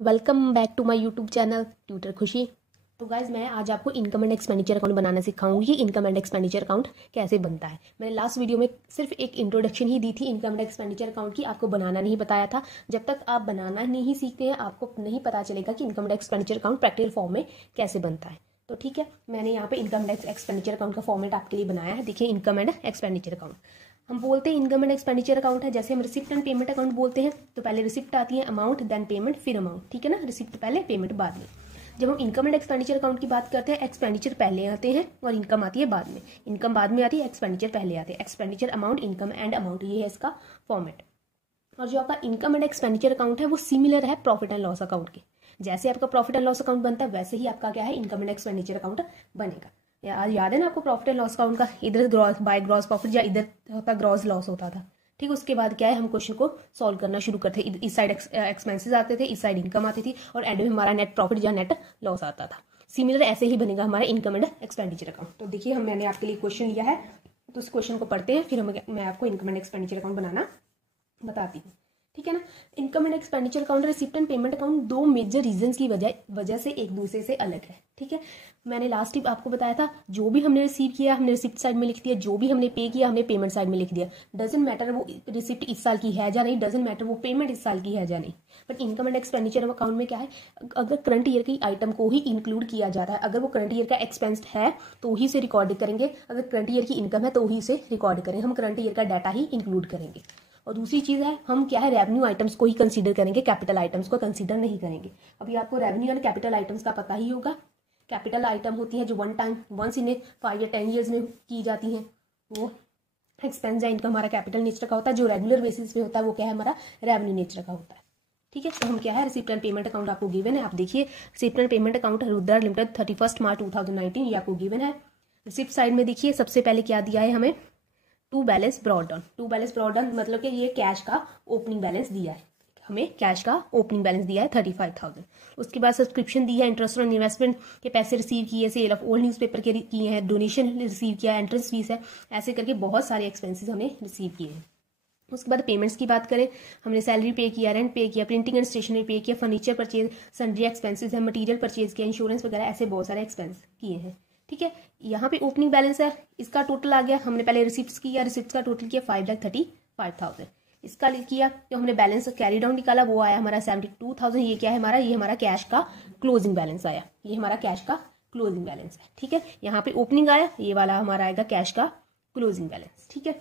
Welcome back to my YouTube channel tutor Khushi. तो guys मैं आज आपको इनकम एंड एक्सपेंडिचर अकाउंट बनाना सिखाऊंगी। इनकम एंड एक्सपेंडिचर अकाउंट कैसे बनता है। मैंने लास्ट वीडियो में सिर्फ एक इंट्रोडक्शन ही दी थी इनकम एंड एक्सपेंडिचर अकाउंट की, आपको बनाना नहीं बताया था। जब तक आप बनाना नहीं सीखते हैं आपको नहीं पता चलेगा कि income and expenditure account practical form में कैसे बनता है। तो ठीक है, मैंने यहाँ पे इनकम एंड एक्सपेंडिचर अकाउंट का फॉर्मेट आपके लिए बनाया है। देखिए इनकम एंड एक्सपेंडिचर अकाउंट हम बोलते हैं इनकम एंड एक्सपेंडिचर अकाउंट है। जैसे हम रिसिप्ट एंड पेमेंट अकाउंट बोलते हैं तो पहले रिसिप्ट आती है, अमाउंट देन पेमेंट फिर अमाउंट, ठीक है ना। रिसिप्ट पहले पेमेंट बाद में। जब हम इनकम एंड एक्सपेंडिचर अकाउंट की बात करते हैं एक्सपेंडिचर पहले आते हैं और इनकम आती है बाद में। इनकम बाद में आती है, एक्सपेंडिचर पहले आते हैं। Expenditure amount, income and amount, ये है इसका फॉर्मेट। और जो आपका इनकम एंड एक्सपेंडिचर अकाउंट है वो सिमिलर है प्रॉफिट एंड लॉस अकाउंट के। जैसे आपका प्रॉफिट एंड लॉस अकाउंट बनता है वैसे ही आपका क्या है इनकम एंड एक्सपेंडिचर अकाउंट बनेगा। याद है ना आपको प्रॉफिट एंड लॉस अकाउंट का, इधर ग्रॉस बाय ग्रॉस प्रॉफिट या इधर होता ग्रॉस लॉस होता था। ठीक, उसके बाद क्या है हम क्वेश्चन को सॉल्व करना शुरू करते थे। इस साइड एक्सपेंसेस आते थे, इस साइड इनकम आती थी और एंड में हमारा नेट प्रॉफिट या नेट लॉस आता था। सिमिलर ऐसे ही बनेगा हमारा इनकम एंड एक्सपेंडिचर अकाउंट। तो देखिए मैंने आपके लिए क्वेश्चन लिया है, तो उस क्वेश्चन को पढ़ते हैं फिर मैं आपको इनकम एंड एक्सपेंडिचर अकाउंट बनाना बताती हूँ, ठीक है ना। Income and expenditure account, receipt and payment account दो मेजर रीजंस की वजह से एक दूसरे से अलग है, ठीक है। मैंने लास्ट टिप आपको बताया था, जो भी हमने रिसीव किया हमने रिसिप्ट साइड में लिख दिया, जो भी हमने पे किया हमने पेमेंट साइड में लिख दिया। डजंट मैटर वो रिसिप्ट इस साल की है या नहीं, डजंट मैटर वो पेमेंट इस साल की है या नहीं। But income and expenditure account में क्या है, अगर करंट ईयर की आइटम को ही इंक्लूड किया जाता है, अगर वो करंट ईयर का एक्सपेंस है तो ही से रिकॉर्ड करेंगे, अगर करंट ईयर की इनकम है तो ही से रिकॉर्ड करेंगे। हम करंट ईयर का डाटा ही इंक्लूड करेंगे। और दूसरी चीज है हम क्या है रेवेन्यू आइटम्स को ही कंसीडर करेंगे, कैपिटल आइटम्स को कंसीडर नहीं करेंगे। अभी आपको रेवेन्यू एंड कैपिटल आइटम्स का पता ही होगा। कैपिटल आइटम होती है जो वंस इन 5 या 10 ईयर्स में की जाती हैं, वो एक्सपेंस या इनकम हमारा कैपिटल नेचर का होता है। जो रेगुलर बेसिस पे होता है वो क्या है हमारा रेवेन्यू नेचर का होता है, ठीक है। तो हम क्या है रिसिप्ट एंड पेमेंट अकाउंट आपको गिवन है। आप देखिए receipt and payment account Rudra limited 31 मार्च 2019 ये आपको गिवन है। रिसिप्ट साइड में देखिए सबसे पहले क्या दिया है हमें, to balance brought down. To balance brought down मतलब कि ये कैश का ओपनिंग बैलेंस दिया है, हमें कैश का ओपनिंग बैलेंस दिया है 35,000। उसके बाद सब्सक्रिप्शन दी है, इंटरेस्ट ऑन इन्वेस्टमेंट के पैसे रिसीव किए, सेल ऑफ ओल्ड न्यूज़पेपर के किए हैं, डोनेशन रिसीव किया, एंट्रेंस फीस है, ऐसे करके बहुत सारे एक्सपेंसेस हमने रिसीव किए हैं। उसके बाद पेमेंट्स की बात करें, हमने सैलरी पे किया, रेंट पे किया, प्रिंटिंग एंड स्टेशनरी पे किया, फर्नीचर परचेज, सन्ड्री एक्सपेंसेस है, मटीरियल परचेज किया, इंश्योरेंस वगैरह, ऐसे बहुत सारे एक्सपेंस किए हैं, ठीक है। यहाँ पे ओपनिंग बैलेंस है, इसका टोटल आ गया, हमने पहले रिसिप्ट्स किया, रिसिप्ट्स का टोटल किया 5,35,000। इसका किया तो हमने बैलेंस कैरी डाउन निकाला, वो आया हमारा 72,000। ये क्या है हमारा, ये हमारा कैश का क्लोजिंग बैलेंस आया, ये हमारा कैश का क्लोजिंग बैलेंस है, ठीक है। यहाँ पे ओपनिंग आया, ये वाला हमारा आएगा कैश का क्लोजिंग बैलेंस, ठीक है।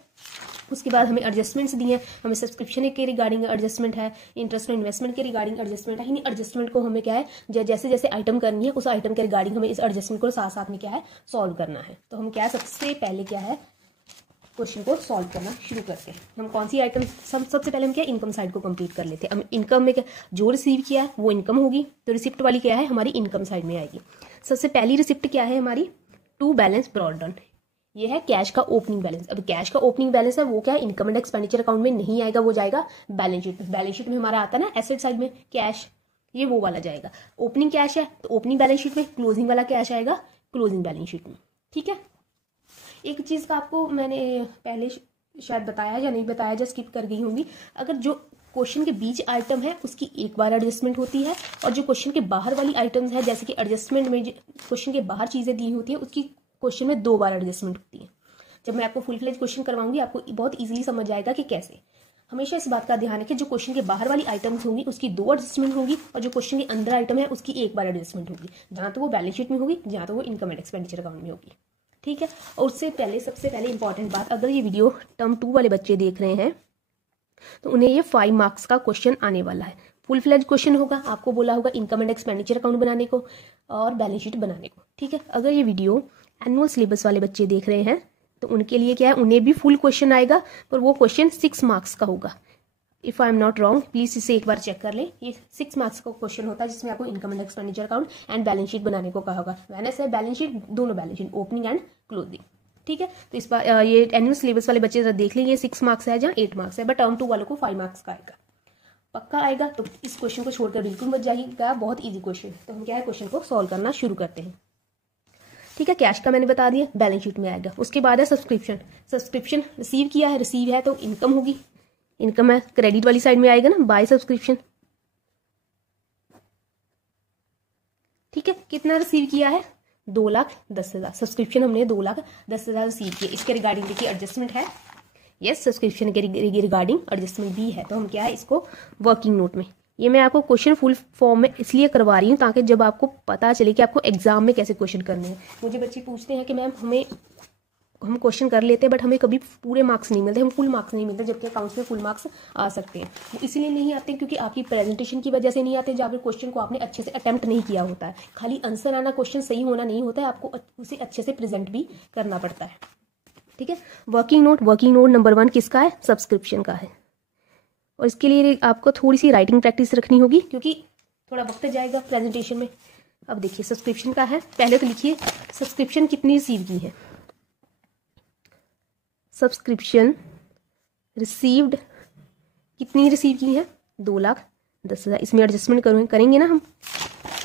उसके बाद हमें एडजस्टमेंट्स दिए हैं, हमें सब्सक्रिप्शन के रिगार्डिंग एडजस्टमेंट है, इंटरेस्ट और इन्वेस्टमेंट के रिगार्डिंग एडजस्टमेंट है। इन एडजस्टमेंट को हमें क्या है जैसे जैसे आइटम करनी है उस आइटम के रिगार्डिंग हमें इस एडजस्टमेंट को साथ साथ में क्या है सॉल्व करना है। तो हम क्या सबसे पहले क्या है क्वेश्चन को सॉल्व करना शुरू करते हैं। हम कौन सी आइटम सबसे पहले हम क्या इनकम साइड को कंप्लीट कर लेते हैं। हम इनकम में क्या जो रिसीव किया है वो इनकम होगी, तो रिसिप्ट वाली क्या है हमारी इनकम साइड में आएगी। सबसे पहली रिसिप्ट क्या है हमारी, टू बैलेंस ब्रॉट डाउन, ये है कैश का ओपनिंग बैलेंस। अब कैश का ओपनिंग बैलेंस है वो क्या है इनकम एंड एक्सपेंडिचर अकाउंट में नहीं आएगा, वो जाएगा बैलेंस शीट में। बैलेंस शीट में हमारा आता है ना एसेट साइड में कैश, ये वो वाला जाएगा। ओपनिंग कैश है तो ओपनिंग बैलेंस शीट में, क्लोजिंग वाला कैश आएगा क्लोजिंग बैलेंस शीट में, ठीक है। एक चीज का आपको मैंने पहले शायद बताया या नहीं बताया, या स्किप कर गई होंगी। अगर जो क्वेश्चन के बीच आइटम है उसकी एक बार एडजस्टमेंट होती है, और जो क्वेश्चन के बाहर वाली आइटम्स है जैसे कि एडजस्टमेंट में क्वेश्चन के बाहर चीजें दी होती है उसकी क्वेश्चन में 2 बार एडजस्टमेंट होती है। जब मैं आपको फुल फ्लेज क्वेश्चन करवाऊंगी आपको बहुत इजीली समझ जाएगा कि कैसे। हमेशा इस बात का ध्यान रखें जो क्वेश्चन के बाहर वाली आइटम्स होंगी उसकी 2 एडजस्टमेंट होगी, और जो क्वेश्चन के अंदर आइटम है उसकी एक बार एडजस्टमेंट होगी, जहां तो वो बैलेंस शीट में होगी, जहां तो वो इनकम एंड एक्सपेंडिचर अकाउंट में होगी, ठीक है। और उससे पहले सबसे पहले इंपॉर्टेंट बात, अगर ये वीडियो टर्म 2 वाले बच्चे देख रहे हैं तो उन्हें ये 5 मार्क्स का क्वेश्चन आने वाला है। फुल फ्लेज क्वेश्चन होगा, आपको बोला होगा इनकम एंड एक्सपेंडिचर अकाउंट बनाने को और बैलेंस शीट बनाने को, ठीक है। अगर ये वीडियो एनुअल सिलेबस वाले बच्चे देख रहे हैं तो उनके लिए क्या है उन्हें भी फुल क्वेश्चन आएगा, पर वो क्वेश्चन 6 मार्क्स का होगा। If I am not wrong please इसे एक बार चेक कर ले, ये 6 मार्क्स का क्वेश्चन होता है जिसमें आपको income and expenditure account and balance sheet बनाने को कहा होगा। मैंने से बैलेंस शीट दोनों balance sheet opening and closing, ठीक है। तो इस बार ये एनुअल सिलेबस वाले बच्चे देख लेंगे 6 मार्क्स है जहाँ 8 मार्क्स है, बट टर्म 2 वालों को 5 मार्क्स का आएगा, पक्का आएगा। तो इस क्वेश्चन को छोड़कर बिल्कुल मत जाइएगा, बहुत ईजी क्वेश्चन। तो हम क्या है क्वेश्चन को सॉल्व करना शुरू करते हैं, ठीक है। कैश का मैंने बता दिया बैलेंस शीट में आएगा। उसके बाद है सब्सक्रिप्शन, सब्सक्रिप्शन रिसीव किया है, रिसीव है तो इनकम होगी, इनकम है क्रेडिट वाली साइड में आएगा ना, बाय सब्सक्रिप्शन, ठीक है, कितना रिसीव किया है? 2,10,000 सब्सक्रिप्शन हमने 2,10,000 रिसीव किए। इसके रिगार्डिंग देखिए एडजस्टमेंट है, यस सब्सक्रिप्शन के रिगार्डिंग एडजस्टमेंट भी है। तो हम क्या है इसको वर्किंग नोट में, ये मैं आपको क्वेश्चन फुल फॉर्म में इसलिए करवा रही हूँ ताकि जब आपको पता चले कि आपको एग्जाम में कैसे क्वेश्चन करने हैं। मुझे बच्चे पूछते हैं कि मैम हम क्वेश्चन कर लेते हैं बट हमें कभी पूरे मार्क्स नहीं मिलते, हम फुल मार्क्स नहीं मिलते, जबकि अकाउंट्स में फुल मार्क्स आ सकते हैं। वो इसलिए नहीं आते क्योंकि आपकी प्रेजेंटेशन की वजह से नहीं आते, जब क्वेश्चन को आपने अच्छे से अटेम्प्ट नहीं किया होता है। खाली आंसर आना, क्वेश्चन सही होना नहीं होता है, आपको उसे अच्छे से प्रेजेंट भी करना पड़ता है। ठीक है, वर्किंग नोट नंबर 1 किसका है? सब्सक्रिप्शन का है। और इसके लिए आपको थोड़ी सी राइटिंग प्रैक्टिस रखनी होगी क्योंकि थोड़ा वक्त जाएगा प्रेजेंटेशन में। अब देखिए सब्सक्रिप्शन का है, पहले तो लिखिए सब्सक्रिप्शन कितनी रिसीव की है। सब्सक्रिप्शन रिसीव्ड कितनी रिसीव की है? 2,10,000। इसमें एडजस्टमेंट करेंगे ना हम।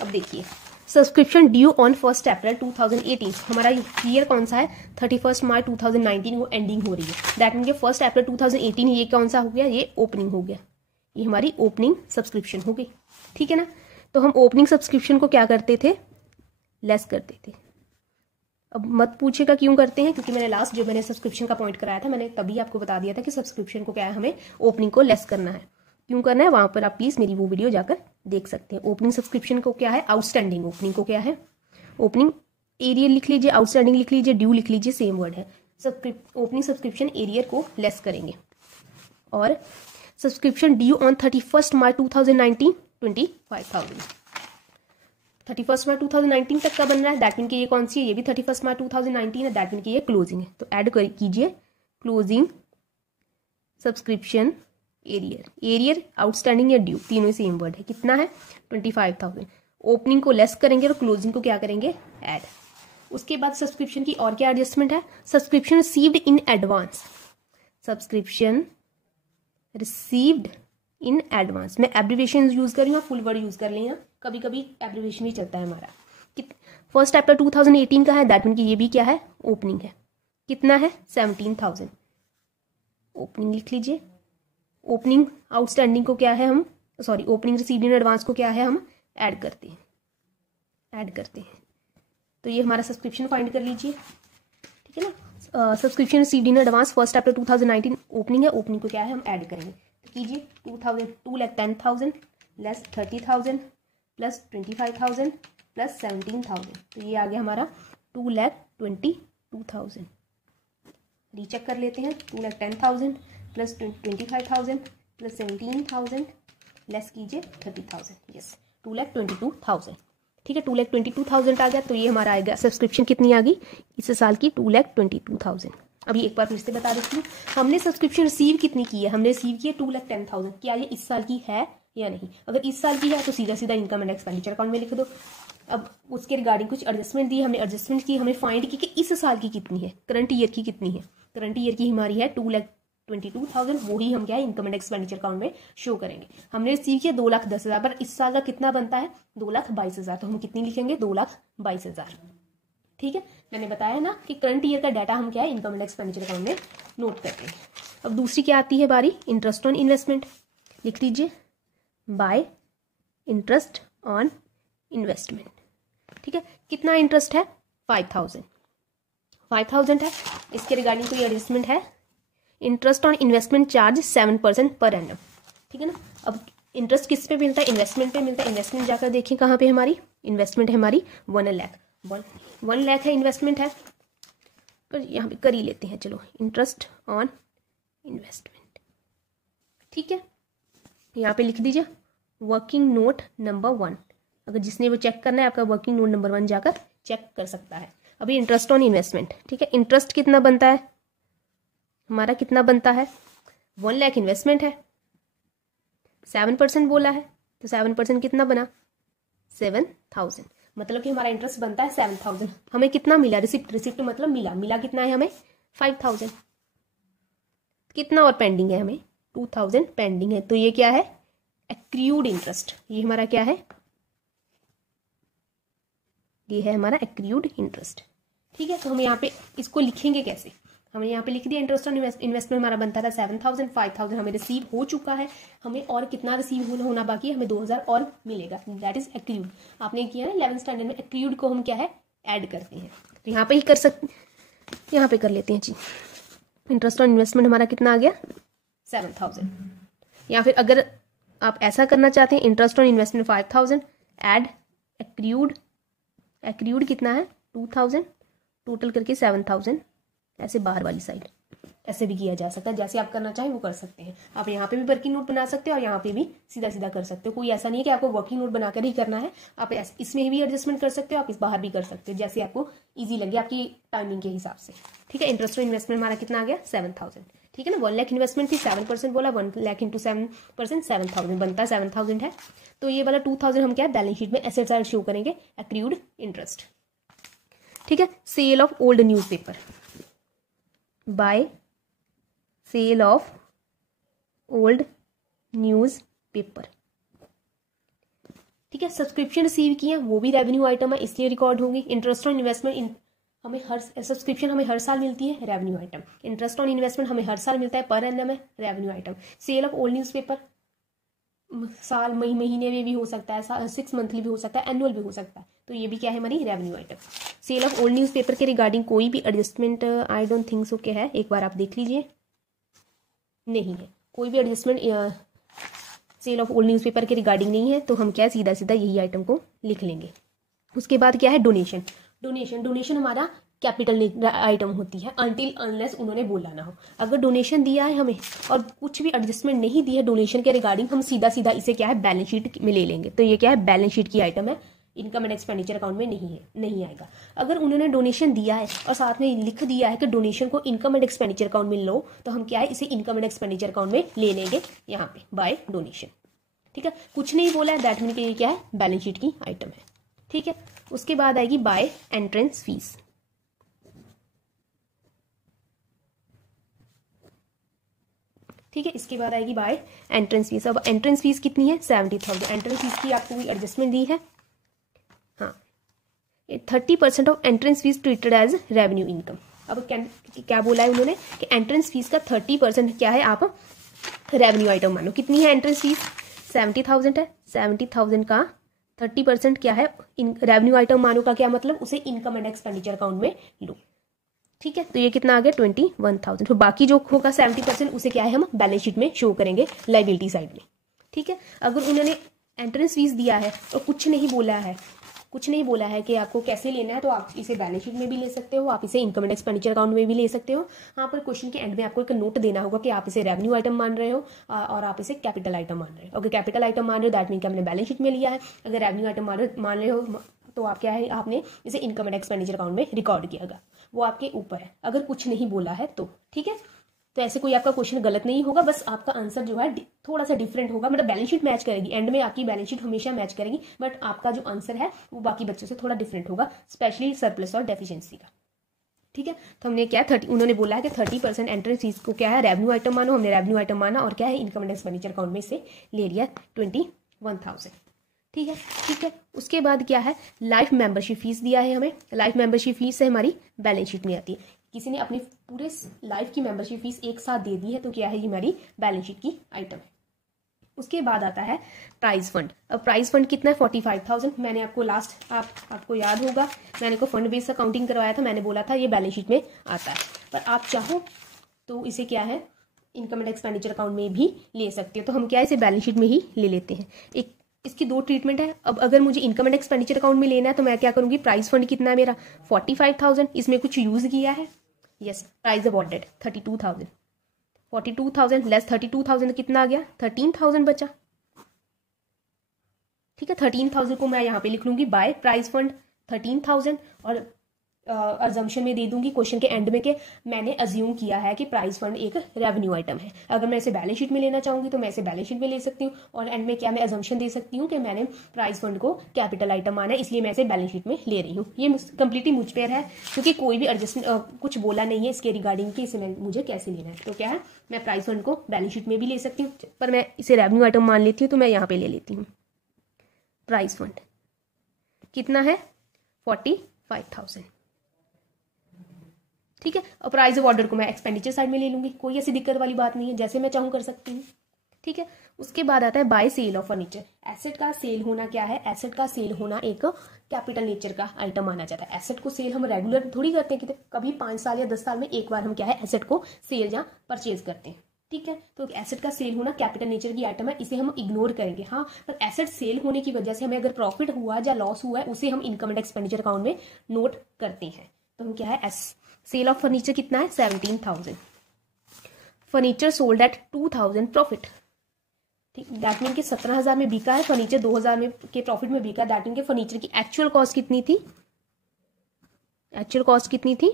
अब देखिए सब्सक्रिप्शन ड्यू ऑन 1 अप्रैल 2018, हमारा ईयर कौन सा है? 31 मार्च 2019 वो एंडिंग हो रही है। दैट मीन 1 अप्रैल 2018 ये कौन सा हो गया? ये ओपनिंग हो गया, ये हमारी ओपनिंग सब्सक्रिप्शन हो गई। ठीक है ना, तो हम ओपनिंग सब्सक्रिप्शन को क्या करते थे? लेस करते थे। अब मत पूछेगा क्यों करते हैं, क्योंकि मैंने लास्ट जो मैंने सब्सक्रिप्शन का पॉइंट कराया था मैंने तभी आपको बता दिया था कि सब्सक्रिप्शन को क्या है, हमें ओपनिंग को लेस करना है। क्यों करना है वहां पर आप प्लीज मेरी वो वीडियो जाकर देख सकते हैं। ओपनिंग सब्सक्रिप्शन को क्या है? आउटस्टैंडिंग। ओपनिंग को क्या है? ओपनिंग एरियर लिख लीजिए, आउटस्टैंडिंग लिख लीजिए, ड्यू लिख लीजिए, सेम वर्ड है। ओपनिंग सब्सक्रिप्शन एरियर को लेस करेंगे। और सब्सक्रिप्शन ड्यू ऑन 31 मार्च 2019 25,000। 31 मार्च 2019 तक का बन रहा है, दैट मीन कि ये कौन सी है? ये भी 31 मार्च 2019 है, दैट मीन कि ये क्लोजिंग है। तो ऐड कीजिए क्लोजिंग सब्सक्रिप्शन एरियर आउटस्टैंडिंग या ड्यू, तीनों सेम वर्ड है। कितना है? 25,000। ओपनिंग को लेस करेंगे और क्लोजिंग को क्या करेंगे? ऐड। उसके बाद सब्सक्रिप्शन की और क्या एडजस्टमेंट है? Subscription received in advance. Subscription received in advance, मैं एब्रिविएशन यूज कर रही हूँ, फुल वर्ड यूज कर लेना, कभी कभी एब्रिविएशन भी चलता है हमारा। 1 अप्रैल 2018 का है, दैट मीन कि ये भी क्या है? ओपनिंग है। कितना है? 17,000। ओपनिंग लिख लीजिए। ओपनिंग आउटस्टैंडिंग को क्या है हम, sorry opening received in advance को क्या है, हम ऐड करते हैं। तो ये हमारा सब्सक्रिप्शन फाइंड कर लीजिए। ठीक है ना, subscription received in advance 1 April 2019 opening है, ओपनिंग को क्या है, हम ऐड करेंगे। तो कीजिए 2,10,000 लेस 30,000 प्लस 25,000 प्लस 17,000, तो ये आ गया हमारा 2,22,000। रीचेक कर लेते हैं। 2,10,000 प्लस 25,000 प्लस 17,000 लेस कीजिए 30,000, यस 2,22,000। ठीक है, 2,22,000 आ गया। तो ये हमारा आएगा सब्सक्रिप्शन कितनी आ गई इस साल की? 2,22,000। अभी एक बार फिर से बता देती हूँ, हमने सब्सक्रिप्शन रिसीव कितनी की है? हमने रिसीव की है 2,10,000। क्या ये इस साल की है या नहीं? अगर इस साल की है तो सीधा सीधा इनकम एंड एक्सपेंडिचर अकाउंट में लिख दो। अब उसके रिगार्डिंग कुछ एडजस्टमेंट दी, हमने एडजस्टमेंट की, हमने फाइंड की कि इस साल की कितनी है, करंट ईयर की कितनी है। करंट ईयर की हमारी है 2,22,000, वो ही हम क्या है इनकम एंड एक्सपेंडिचर अकाउंट में शो करेंगे। हमने रिसीव किया 2,10,000, पर इस साल का कितना बनता है? 2,22,000, तो हम कितनी लिखेंगे? 2,22,000। ठीक है, मैंने बताया ना कि करंट ईयर का डाटा हम क्या है इनकम एंड एक्सपेंडिचर अकाउंट में नोट करते हैं। अब दूसरी क्या आती है बारी? Interest on investment. लिख लीजिए बाय इंटरेस्ट ऑन इन्वेस्टमेंट। ठीक है, कितना इंटरेस्ट है? 5,000 है। इसके रिगार्डिंग कोई एडजस्टमेंट है? Interest on investment charge 7% per annum. ठीक है ना, अब इंटरेस्ट किस पे मिलता है? इन्वेस्टमेंट पे मिलता है। इन्वेस्टमेंट जाकर देखिए कहाँ पे हमारी इन्वेस्टमेंट है, हमारी 1 लाख 1 लाख है इन्वेस्टमेंट है। पर यहाँ पे कर ही लेते हैं, चलो इंटरेस्ट ऑन इन्वेस्टमेंट। ठीक है, यहाँ पे लिख दीजिए वर्किंग नोट नंबर 1। अगर जिसने वो चेक करना है आपका वर्किंग नोट नंबर 1 जाकर चेक कर सकता है। अभी इंटरेस्ट ऑन इन्वेस्टमेंट। ठीक है, इंटरेस्ट कितना बनता है हमारा? कितना बनता है? 1 लाख इन्वेस्टमेंट है, 7% बोला है, तो 7% कितना बना? 7,000। मतलब कि हमारा इंटरेस्ट बनता है 7,000। हमें कितना मिला? रिसिप्ट मतलब मिला कितना है हमें? 5,000। कितना और पेंडिंग है हमें? 2,000 पेंडिंग है। तो ये क्या है? Accrued interest. ये हमारा क्या है? ये है हमारा एक्रूड इंटरेस्ट। ठीक है, तो हम यहाँ पे इसको लिखेंगे कैसे? हमने यहाँ पे लिख दिया इंटरेस्ट ऑन इन्वेस्टमेंट हमारा बनता था 7,000, 5,000 हमें रिसीव हो चुका है, हमें और कितना रिसीव होना बाकी है, हमें 2,000 और मिलेगा, दैट इज एक्रीड। आपने किया है 11th स्टैंडर्ड में, एक्रीड को हम क्या है ऐड करते हैं, तो यहाँ पे ही कर सकते, यहाँ पे कर लेते हैं जी। इंटरेस्ट ऑन इन्वेस्टमेंट हमारा कितना आ गया 7,000, या फिर अगर आप ऐसा करना चाहते हैं interest on investment 5,000 add acrid, acrid कितना है 2,000 टोटल करके 7,000, ऐसे बाहर वाली साइड ऐसे भी किया जा सकता है, जैसे आप करना चाहें वो कर सकते हैं। आप यहाँ पे भी वर्किंग नोट बना सकते हो और यहाँ पे भी सीधा सीधा कर सकते हो, कोई ऐसा नहीं है कि आपको वर्किंग नोट बनाकर ही करना है, आप इसमें भी एडजस्टमेंट कर सकते हो, आप इस बाहर भी कर सकते हो, जैसे आपको ईजी लगे आपकी टाइमिंग के हिसाब से। ठीक है, इंटरेस्ट ऑन इन्वेस्टमेंट हमारा कितना आ गया 7,000। ठीक है ना, 1 लाख इन्वेस्टमेंट थी, 7% बोला, 1 लाख इंटू 7%, 7,000 बनता है, 7,000 है। तो ये वाला 2,000 हम क्या है बैलेंस शीट में एसेट साइड शो करेंगे, एक्रूड इंटरेस्ट। ठीक है, sale of old newspaper, by sale of old newspaper. ठीक है, सब्सक्रिप्शन रिसीव किया वो भी रेवेन्यू आइटम है, इसलिए रिकॉर्ड होंगी। इंटरेस्ट ऑन इन्वेस्टमेंट हमें हर सब्सक्रिप्शन हमें हर साल मिलती है, revenue item. Interest on investment हमें हर साल मिलता है, पर एनम है, revenue item. Sale of old newspaper साल महीने में भी हो सकता है, 6 मंथली भी हो सकता है, एनुअल भी हो सकता है, तो ये भी क्या है हमारी revenue item. Sale of old newspaper के रिगार्डिंग कोई भी adjustment I don't think so क्या है, एक बार आप देख लीजिए, नहीं है कोई भी adjustment sale of old newspaper के रिगार्डिंग नहीं है, तो हम क्या सीधा सीधा यही आइटम को लिख लेंगे। उसके बाद क्या है डोनेशन, डोनेशन हमारा कैपिटल आइटम होती है अनटिल अनलेस उन्होंने बोला ना हो। अगर डोनेशन दिया है हमें और कुछ भी एडजस्टमेंट नहीं दी है डोनेशन के रिगार्डिंग, हम सीधा सीधा इसे क्या है बैलेंस शीट में ले लेंगे, तो ये क्या है बैलेंस शीट की आइटम है, इनकम एंड एक्सपेंडिचर अकाउंट में नहीं आएगा। अगर उन्होंने डोनेशन दिया है और साथ में लिख दिया है कि डोनेशन को इनकम एंड एक्सपेंडिचर अकाउंट में लो, तो हम क्या है इसे इनकम एंड एक्सपेंडिचर अकाउंट में ले लेंगे यहाँ पे बाय डोनेशन। ठीक है, कुछ नहीं बोला है, दैट मीन कि ये क्या है बैलेंस शीट की आइटम है। ठीक है, उसके बाद आएगी बाय एंट्रेंस फीस। ठीक है, इसके बाद आएगी बाय एंट्रेंस फीस। अब एंट्रेंस फीस कितनी है 70,000। एंट्रेंस फीस की आपको कोई एडजस्टमेंट दी है, हाँ 30% of entrance fee treated as revenue income. अब क्या बोला है उन्होंने कि एंट्रेंस फीस का 30% क्या है आप रेवेन्यू आइटम मानो। कितनी है एंट्रेंस फीस 70,000 है, 70,000 का 30% क्या है रेवेन्यू आइटम मानो का क्या मतलब, उसे इनकम एंड एक्सपेंडिचर अकाउंट में लो। ठीक है, तो ये कितना आ गया 21,000। तो बाकी जो होगा 70% उसे क्या है हम बैलेंस शीट में शो करेंगे लाइबिलिटी साइड में। ठीक है, अगर उन्होंने एंट्रेंस फीस दिया है और कुछ नहीं बोला है कि आपको कैसे लेना है, तो आप इसे बैलेंस शीट में भी ले सकते हो, आप इसे इनकम एंड एक्सपेंडिचर अकाउंट में भी ले सकते हो। हाँ, पर क्वेश्चन के एंड में आपको एक नोट देना होगा कि आप इसे रेवेन्यू आइटम मान रहे हो और आप इसे कैपिटल आइटम मान रहे हो। अगर कैपिटल आइटम मान रहे हो दैट मीन कि हमने बैलेंस शीट में लिया है, अगर रेवेन्यू आइटम मान रहे हो तो आप क्या है आपने इसे इनकम एंड एक्सपेंडिचर अकाउंट में रिकॉर्ड किया, वो आपके ऊपर है। अगर कुछ नहीं बोला है तो ठीक है, तो ऐसे कोई आपका क्वेश्चन गलत नहीं होगा, बस आपका आंसर जो है थोड़ा सा डिफरेंट होगा, मतलब बैलेंस शीट मैच करेगी, एंड में आपकी बैलेंस शीट हमेशा मैच करेगी, बट आपका जो आंसर है वो बाकी बच्चों से थोड़ा डिफरेंट होगा, स्पेशली सरप्लस और डेफिशिएंसी का। ठीक है, तो हमने क्या 30 उन्होंने बोला है कि 30% एंट्रेंस फीस को क्या है रेवेन्यू आइटम मानो, हमने रेवेन्यू आइटम माना और क्या है इनकम एंड एक्सपेंडिचर अकाउंट में इसे ले लिया 21,000। ठीक है, उसके बाद क्या है लाइफ मेंबरशिप फीस दिया है हमें, लाइफ मेंबरशिप फीस है हमारी बैलेंस शीट में आती है। किसी ने अपनी पूरे लाइफ की मेंबरशिप फीस एक साथ दे दी है, तो क्या है ये हमारी बैलेंस शीट की आइटम है। उसके बाद आता है प्राइज फंड। अब प्राइज फंड कितना है 45,000। मैंने आपको आपको याद होगा मैंने को फंड बेस्ड अकाउंटिंग करवाया था, मैंने बोला था ये बैलेंस शीट में आता है, पर आप चाहो तो इसे क्या है इनकम एंड एक्सपेंडिचर अकाउंट में भी ले सकते हो, तो हम क्या इसे बैलेंस शीट में ही ले लेते हैं। एक इसकी 2 ट्रीटमेंट है। अब अगर मुझे इनकम एंड एक्सपेंडिचर अकाउंट में लेना है तो मैं क्या करूंगी, प्राइस फंड कितना है मेरा 45,000, इसमें कुछ यूज किया है, यस प्राइस अवॉर्डेड 32,000, 42,000 लेस 32,000 कितना आ गया 13,000 बचा। ठीक है, 13,000 को मैं यहाँ पे लिख लूंगी बाय प्राइस फंड 13,000 और अजम्पशन में दे दूंगी क्वेश्चन के एंड में कि मैंने अज्यूम किया है कि प्राइस फंड एक रेवेन्यू आइटम है। अगर मैं इसे बैलेंस शीट में लेना चाहूंगी तो मैं इसे बैलेंस शीट में ले सकती हूँ, और एंड में क्या मैं अजम्पशन दे सकती हूँ कि मैंने प्राइस फंड को कैपिटल आइटम माना है, इसलिए मैं इसे बैलेंस शीट में ले रही हूँ। ये कंप्लीटली मुझ पर है, क्योंकि कोई भी एडजस्टमेंट कुछ बोला नहीं है इसके रिगार्डिंग कि इसे मुझे कैसे लेना है। तो क्या है मैं प्राइस फंड को बैलेंस शीट में भी ले सकती हूँ, पर मैं इसे रेवेन्यू आइटम मान लेती हूँ, तो मैं यहाँ पे ले लेती हूँ। प्राइस फंड कितना है 45,000। ठीक है। और प्राइस ऑफ ऑर्डर को मैं एक्सपेंडिचर साइड में ले लूंगी, कोई ऐसी दिक्कत वाली बात नहीं है, जैसे मैं चाहूँ कर सकती हूँ। ठीक है। उसके बाद आता है by sale of furniture. Asset का सेल होना क्या है, एसेट का सेल होना एक कैपिटल नेचर का आइटम माना जाता है। एसेट को सेल हम रेगुलर थोड़ी करते हैं, कभी 5 साल या 10 साल में एक बार हम क्या है एसेट को सेल या परचेज करते हैं। ठीक है। तो एसेट का सेल होना कैपिटल नेचर की आइटम है, इसे हम इग्नोर करेंगे। हाँ, पर एसेट सेल होने की वजह से हमें अगर प्रॉफिट हुआ या लॉस हुआ है उसे हम इनकम एंड एक्सपेंडिचर अकाउंट में नोट करते हैं। तो हम क्या है, सेल ऑफ फर्नीचर कितना है 17,000, फर्नीचर सोल्ड एट 2,000 प्रॉफिट। ठीक, दैट मीन कि 17,000 में बिका है फर्नीचर, 2,000 में के प्रॉफिट में बिका। दैट मीन कि फर्नीचर की एक्चुअल कॉस्ट कितनी थी, एक्चुअल कॉस्ट कितनी थी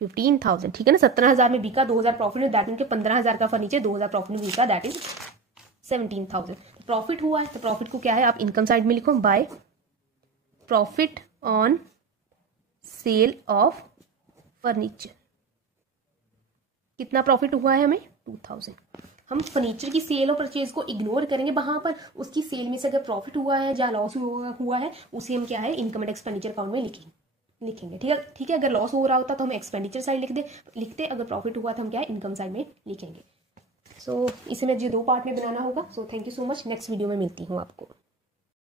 15,000। ठीक है ना, 17,000 में बिका, 2,000 प्रॉफिट में, दैट मीन कि 15,000 का फर्नीचर 2,000 प्रॉफिट में बिका, दैट इज 17,000। तो प्रॉफिट हुआ है, तो प्रॉफिट को क्या है आप इनकम साइड में लिखो, by profit on sale of furniture. कितना प्रॉफिट हुआ है हमें 2,000। हम फर्नीचर की सेल और परचेज को इग्नोर करेंगे, वहां पर उसकी सेल में से अगर प्रॉफिट हुआ है या लॉस हुआ है उसे हम क्या है इनकम एंड एक्सपेंडिचर अकाउंट में लिखेंगे। ठीक है, ठीक है। अगर लॉस हो रहा होता तो हम एक्सपेंडिचर साइड लिखते, अगर प्रॉफिट हुआ तो हम क्या है इनकम साइड में लिखेंगे। सो इसे मैं जो 2 पार्ट में बनाना होगा। So thank you so much, next video में मिलती हूँ आपको।